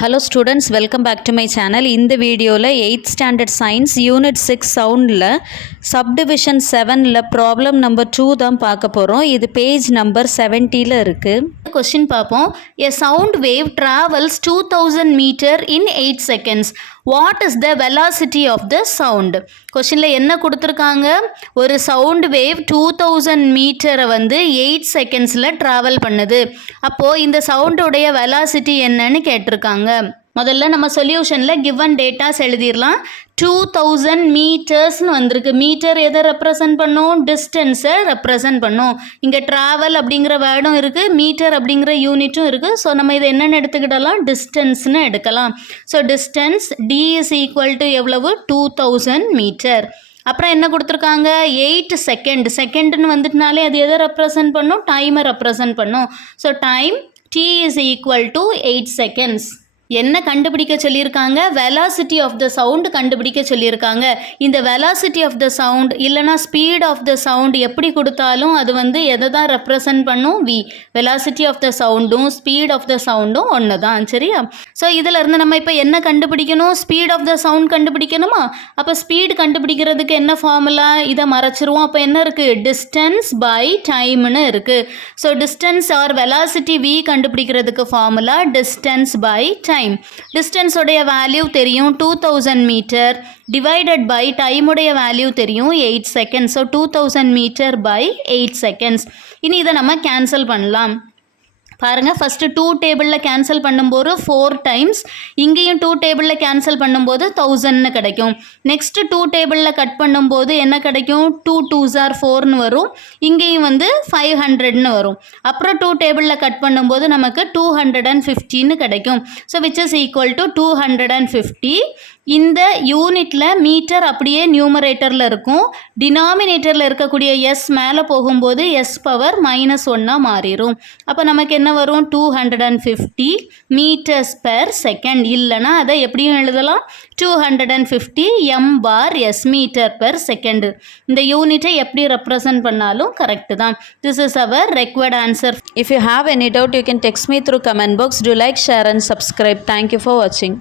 Hello students, welcome back to my channel. In the video, 8th standard science unit 6 sound subdivision 7 problem number 2 தான் பார்க்க போறோம். இது page number 70 ல இருக்கு. Question பார்ப்போம். A sound wave travels 2000 meter in 8 seconds. What is the velocity of the sound? Questionல என்ன கொடுத்திருக்காங்க? ஒரு sound wave 2000 மீட்டரை வந்து 8 செகண்ட்ஸில் ட்ராவல் பண்ணுது. அப்போது இந்த சவுண்டோடைய velocity என்னன்னு கேட்டிருக்காங்க. முதல்ல நம்ம சொல்யூஷனில் கிவன் டேட்டாஸ் எழுதிடலாம். 2000 மீட்டர்ஸ்னு வந்திருக்கு. மீட்டர் எதை ரெப்ரசன்ட் பண்ணும்? டிஸ்டன்ஸை ரெப்ரசன்ட் பண்ணும். இங்கே ட்ராவல் அப்படிங்கிற வேர்டும் இருக்குது, மீட்டர் அப்படிங்கிற யூனிட்டும் இருக்குது. ஸோ நம்ம இதை என்னென்னு எடுத்துக்கிடலாம்? டிஸ்டன்ஸ்னு எடுக்கலாம். So distance D is equal to எவ்வளவு? 2000 மீட்டர். அப்புறம் என்ன கொடுத்துருக்காங்க? 8 செகண்ட். செகண்டுன்னு வந்துட்டுனாலே அது எதை ரெப்ரசன்ட் பண்ணும்? டைமை ரெப்ரசன்ட் பண்ணும். So time T is equal to 8 seconds. என்ன கண்டுபிடிக்க சொல்லியிருக்காங்க? வெலாசிட்டி ஆஃப் த சவுண்ட் கண்டுபிடிக்க சொல்லியிருக்காங்க. இந்த வெலாசிட்டி ஆஃப் த சவுண்ட் இல்லைனா ஸ்பீட் ஆஃப் த சவுண்ட் எப்படி கொடுத்தாலும் அது வந்து எதை தான் ரெப்ரசன்ட் பண்ணும்? வி. வெலாசிட்டி ஆஃப் த சவுண்டும் ஸ்பீட் ஆஃப் த சவுண்டும் ஒன்று தான். சரியா? ஸோ இதில் இருந்து நம்ம இப்போ என்ன கண்டுபிடிக்கணும்? ஸ்பீட் ஆஃப் த சவுண்ட் கண்டுபிடிக்கணுமா? அப்போ ஸ்பீடு கண்டுபிடிக்கிறதுக்கு என்ன ஃபார்முலா? இதை மறைச்சிருவோம். அப்போ என்ன இருக்குது? டிஸ்டன்ஸ் பை டைம்னு இருக்குது. So distance or velocity V கண்டுபிடிக்கிறதுக்கு formula distance by time. Distance உடைய வேல்யூ தெரியும் 2000 மீட்டர் டிவைடட் பை டைம் உடைய வேல்யூ தெரியும் 8 seconds. So 2000 metre by 8 seconds. இனி இதை நம்ம கேன்சல் பண்ணலாம். பாருங்கள், ஃபஸ்ட்டு 2 டேபிளில் கேன்சல் பண்ணும்போது 4 டைம்ஸ், இங்கேயும் 2 டேபிளில் கேன்சல் பண்ணும்போது 1000ன்னு கிடைக்கும். நெக்ஸ்ட்டு 2 டேபிளில் கட் பண்ணும்போது என்ன கிடைக்கும்? 2 2s are 4ன்னு வரும். இங்கேயும் வந்து 500ன்னு வரும். அப்புறம் 2 டேபிளில் கட் பண்ணும்போது நமக்கு 250ன்னு கிடைக்கும். So which is equal to 250. இந்த யூனிட்டில் மீட்டர் அப்படியே நியூமரேட்டரில் இருக்கும். டினாமினேட்டரில் இருக்கக்கூடிய எஸ் மேலே போகும்போது எஸ் பவர் -1 மாறிடும். அப்போ நமக்கு என்ன வரும்? 250 மீட்டர்ஸ் பெர் செகண்ட். இல்லைனா அதை எப்படியும் எழுதலாம் 250 m/s மீட்டர் பெர் செகண்ட். இந்த யூனிட்டை எப்படி ரெப்ரசன்ட் பண்ணாலும் கரெக்டு தான். This is our required answer. If you have any doubt, you can text me through comment box. Do like, share and subscribe. Thank you for watching.